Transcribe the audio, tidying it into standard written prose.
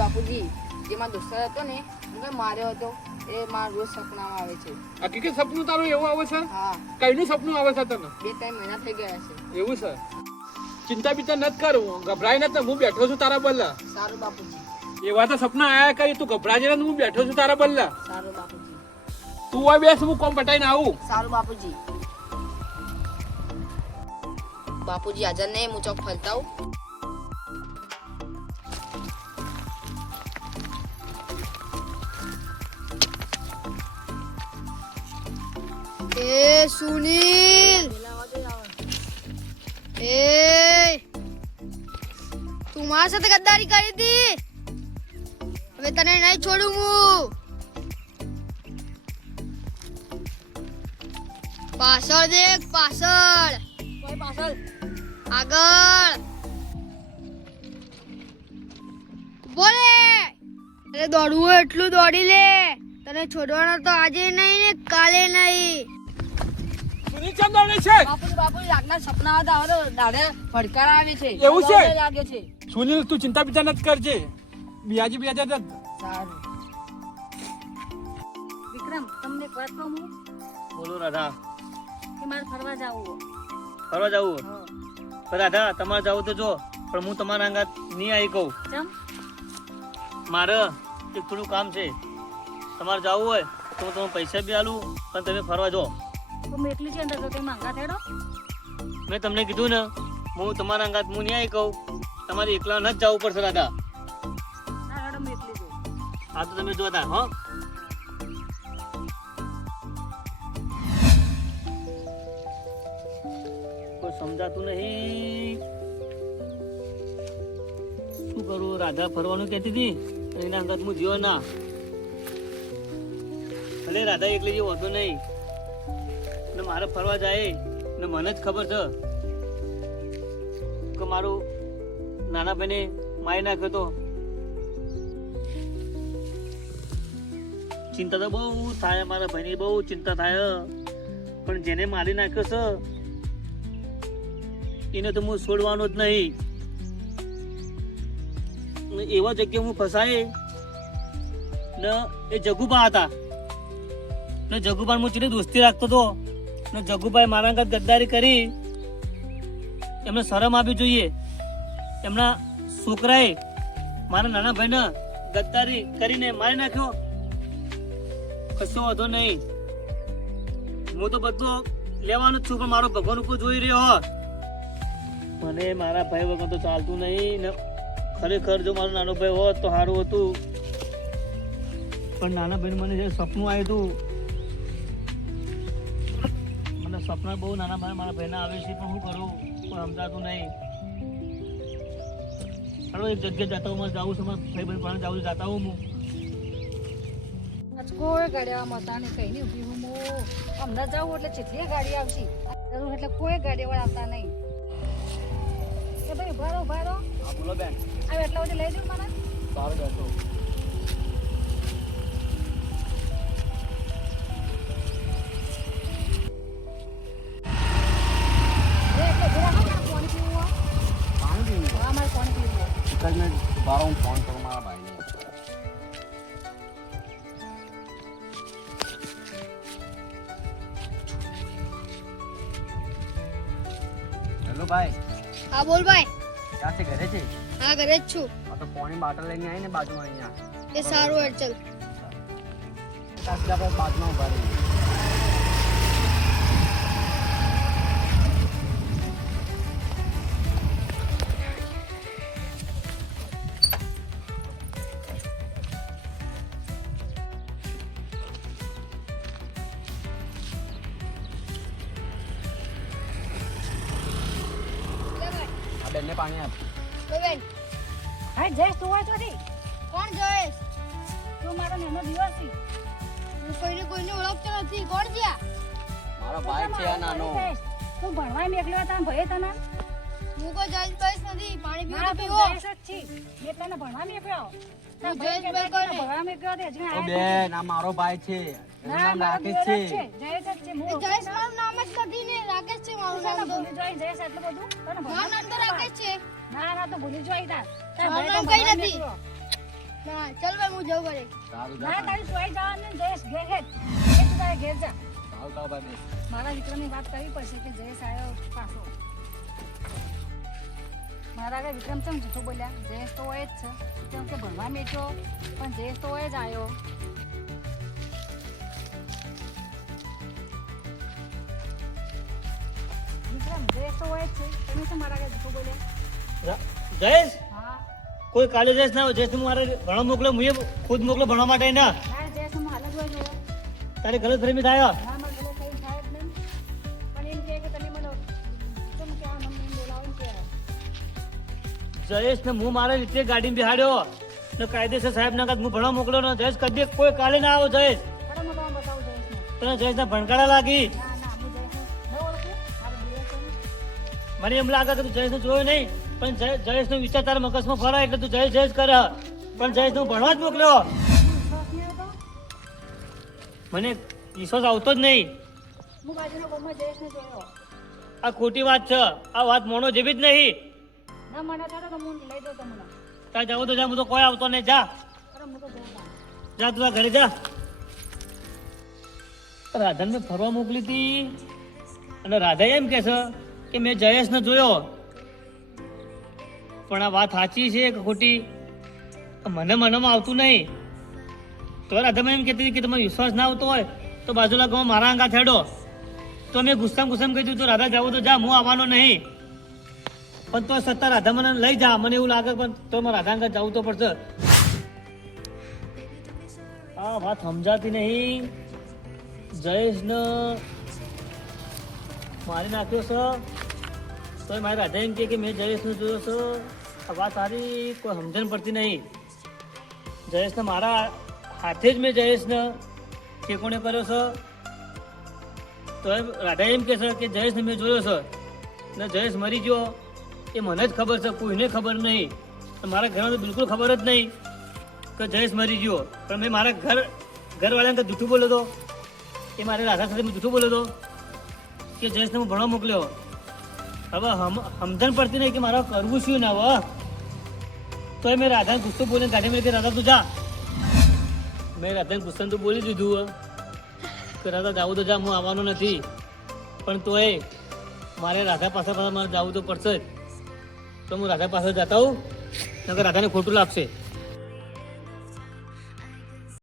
બાપુજી જે મારો દોસ્ત હતો ને હું માર્યો હતો એ મારા રોજ સપનામાં આવે છે. હકીકત સપનું તારું એવું આવે છે? હા. કઈનું સપનું આવે છે તને? 2-3 મહિના થઈ ગયા છે. એવું છે? ચિંતા બિંતા નથી કરું, ગભરાય નથી, હું બેઠો છું તારા બલ્લા. સારું બાપુજી. એવા તો સપના આયા કરી, તું ગભરાજે ને, હું બેઠો છું તારા બલ્લા. સારું બાપુજી. તું હોય બેસ, હું કોમ પટાઈને આવું. સારું બાપુજી. બાપુજી હાજર નહીં, હું ચોક ફરતા હું. એ સુનિલ, એ તું મારા સાથે ગદ્દારી કરી હતી, હવે તને નહીં છોડું હું. પાછળ દેખ, પાછળ. કોઈ પાછળ? આગળ બોલે. અરે દોડવું હોય એટલું દોડી લે, તને છોડવાનો તો આજે નહીં ને કાલે નહીં. બાપુજી આગના સપના હતા, હવે દાડે પડકાર આવે છે. એવું છે? લાગે છે. સુનિલ, તું ચિંતા બિંતા નથી કરજે, બિયાજી નથી. સારું. વિક્રમ, તમને એક વાત કહું હું? બોલો રાધા. કે મારે ફરવા જવું. ફરવા જવું? પણ રાધા, તમારે જવું તો જો, પણ હું તમારા અંગાત નહીં આવી કહું. કેમ? મારે એક થોડું કામ છે. તમારે જવું હોય તો હું તમને પૈસા બી આલું, પણ તમે ફરવા જો. તો મેં એટલી છે અંદર તો કંઈ માંગા થેડો. મેં તમને કીધું ને, હું તમારા અંગાત હું નહીં આવી કહું, તમારે એકલા ન જ જવું પડશે રાધા. ના હેડો, મેં એટલી જોઉં. આ તો તમે જોતા હો. કોઈ સમજાતું નહીં, શું કરું? રાધા ફરવાનું કહેતી હતી, એના અંગત હું જીવો ના. ભલે રાધા એકલી જેવું હોતો નહીં, ને મારે ફરવા જાય ને મને જ ખબર છે કે મારું નાના ભાઈને મારી નાખ્યો તો. ચિંતા તો બહુ થાય, મારા ભાઈની બહુ ચિંતા થાય, પણ જેને મારી નાખ્યો છે એને તો હું છોડવાનો જ નહીં. એવા જગ્યાએ હું ફસાય ને એ જગુબા હતા, ને જગુબા હું ચીને દોસ્તી રાખતો હતો, ને જગુભાઈ મારા અંગત ગદ્દારી કરી. એમને શરમ આપવી જોઈએ. એમના છોકરાએ મારા નાના ભાઈને ગદ્દારી કરીને મારી નાખ્યો. કશો વાંધો નહીં, હું તો બધું લેવાનું જ છું, પણ મારો ભગવાન ઉપર જોઈ રહ્યો હોત. મને મારા ભાઈ વગર તો ચાલતું નહીં ને. ખરેખર જો મારો નાનો ભાઈ હોત તો સારું હતું, પણ નાના ભાઈને મને જે સપનું આવ્યું હતું, મને સપના બહુ નાના મારા ભાઈના આવે છે, પણ હું કરું કોઈ સમજાતું નહીં. ચાલો એક જગ્યાએ જતા હું, મારે જાઉં છું, મારા ભાઈ પાસે જાઉં છું, જતા હું. કોઈ ગાડી મતા ને કઈ નહીં ઉભી હું હમણાં જાઉં એટલે જેટલી ગાડી આવશે એટલે કોઈ ગાડી વાળા આવતા નહીં. કે ભાઈ ઉભા રહો. હા બોલો બેન. આ એટલા બધી લઈ દઉં મને. સારું બેસો. ફોન કરું મારા ભાઈને. હેલો ભાઈ. હા બોલ ભાઈ. ક્યાં છે? ઘરે છે? હા ઘરે જ છું. આ તો પાણી બાટલ લઈને આવી ને બાજુમાં અહીંયા. એ સારું હેડ ચલ. બાજુમાં ઉભા રહી. બેનને પાણી આપ. બેન હા જયેશ તું હોય તો રી. કોણ જયેશ? તું મારો નાનો દિવસ છે. હું કોઈને ઓળખતો નથી. કોણ છે આ? મારો ભાઈ છે આ નાનો. તું ભણવા મેકલ્યો હતા ભાઈ તને. હું કોઈ જયેશ ભાઈ નથી. પાણી પીવો તો પીવો. જયેશ જ છે. મેં તને ભણવા મેક્યો. હું જયેશ ભાઈ કોને? ભણવા મેક્યો તે હજી ઓ આયા બેન, આ મારો ભાઈ છે. એનું નામ રાકેશ છે. જયેશ જ છે. એ જયેશ મારું નામ જ નથી ને રાકેશ છે મારું. તો ભૂલી જોઈ જઈશ એટલું બધું તને મારું નામ તો રાખે જ છે. ના તો ભૂલી જોઈ તાર મારું નામ કઈ નથી. ના ચાલ ભાઈ હું જઉં ઘરે. સારું ના જા તારી સોય જવાનું ને જયેશ ઘેર હેડ એ તું તારે ઘેર જા સારું તાવ ભાઈ બેસ. મારા વિક્રમની વાત કરવી પડશે કે જયેશ આવ્યો પાછો મારા આગળ વિક્રમ ચમ જૂઠું બોલ્યા જયેશ તો હોય જ છે કેમ કે ભણવા મેચ્યો પણ જયેશ તો હોય જ આવ્યો વિક્રમ જયેશ તો હોય જ છે તમે શું મારા આગળ જૂઠું બોલ્યા જયેશ હા કોઈ કાલે જયેશ ના હોય. જયેશ મારે ભણવા મોકલો, હું એ ખુદ મોકલો ભણવા માટે ના. ના જયેશ હું હાલ જ હોય જોયો તારી ગલત ફરમી થાય. ના મારે ઘરે કઈ થાય જ નહીં પણ એમ કહે કે તમે મને કેમ કે આ મમ્મી બોલાવો ને કે જયેશ ને હું મારા રીતે ગાડી બિહાડ્યો ને કાયદેસર સાહેબ ના હું ભણવા મોકલો ને જયેશ કદી કોઈ કાલે ના આવો. જયેશ પણ હું તમને બતાવું જયેશને તને જયેશ ના ભણકારા લાગી. ના હું જયેશને ન ઓળખું મારો દિવસ છે ને મને એમ લાગે કે તું જયેશ ને જોયો નહીં, પણ જયેશ નો વિચાર તારા મગજમાં ફરાય એટલે તું જયેશ જયેશ કરે. પણ જયેશ હું ભણવા જ મોકલ્યો. વિશ્વાસ નહીં હતો મને વિશ્વાસ આવતો જ નહીં. હું બાજુના ગામમાં જયેશને જોયો આ ખોટી વાત છે. આ વાત મોનો જેવી જ નહીં. ના મને થતો તો હું લઈ દઉં તમને ત્યાં જવું તો જા, હું તો કોઈ આવતો નહીં. જા અરે હું તો જઉં ના જા તું આ ઘરે જા. રાધાને મેં ફરવા મોકલી હતી અને રાધા એમ કે છે કે મેં જયેશને જોયો. પણ આ વાત સાચી છે કે ખોટી મને મનમાં આવતું નહીં. તો રાધા એમ કહેતી હતી કે તમારે વિશ્વાસ ના આવતો હોય તો બાજુના ગામમાં મારા અંગા થેડો. તો મેં ગુસ્સામાં કહ્યું તો રાધા જાવું તો જા, હું આવવાનો નહીં. પણ તો સત્તા રાધા મને લઈ જા. મને એવું લાગે પણ તો મારે રાધા અંગા જવું તો પડશે. આ વાત સમજાતી નહીં. જયેશને મારી નાખ્યો છે તો મારી રાધા એમ કે મેં જયેશને જોયો છે. આ વાત સારી કોઈ સમજણ પડતી નહીં. જયેશને મારા હાથે જ મેં જયેશને ઠેકોણે કર્યો છે. તો રાધા એમ કહે છે કે જયેશને મેં જોયો છે ને જયેશ મરી ગયો એ મને જ ખબર છે, કોઈને ખબર નહીં. મારા ઘરમાં તો બિલકુલ ખબર જ નહીં કે જયેશ મરી ગયો. પણ મેં મારા ઘરવાળાને તો જૂઠું બોલ્યો હતો. એ મારી રાધા સાથે મેં જૂઠું બોલ્યો હતો કે જયેશને હું ભણવા મોકલ્યો. હવે સમજણ પડતી નહીં કે મારે કરવું શું ને હવે. તો મેં રાધાને ગુસ્સો બોલીને ગાડી મેં કે રાધા તું જા. મેં રાધાને ગુસ્સાને તો બોલી દીધું કે રાધા જાવું તો જા, હું આવવાનો નથી. પણ તોય મારે રાધા પાસે મારે જવું તો પડશે જ. તો હું રાધા પાસે જતા હોઉં નકર રાધાને ખોટું લાગશે.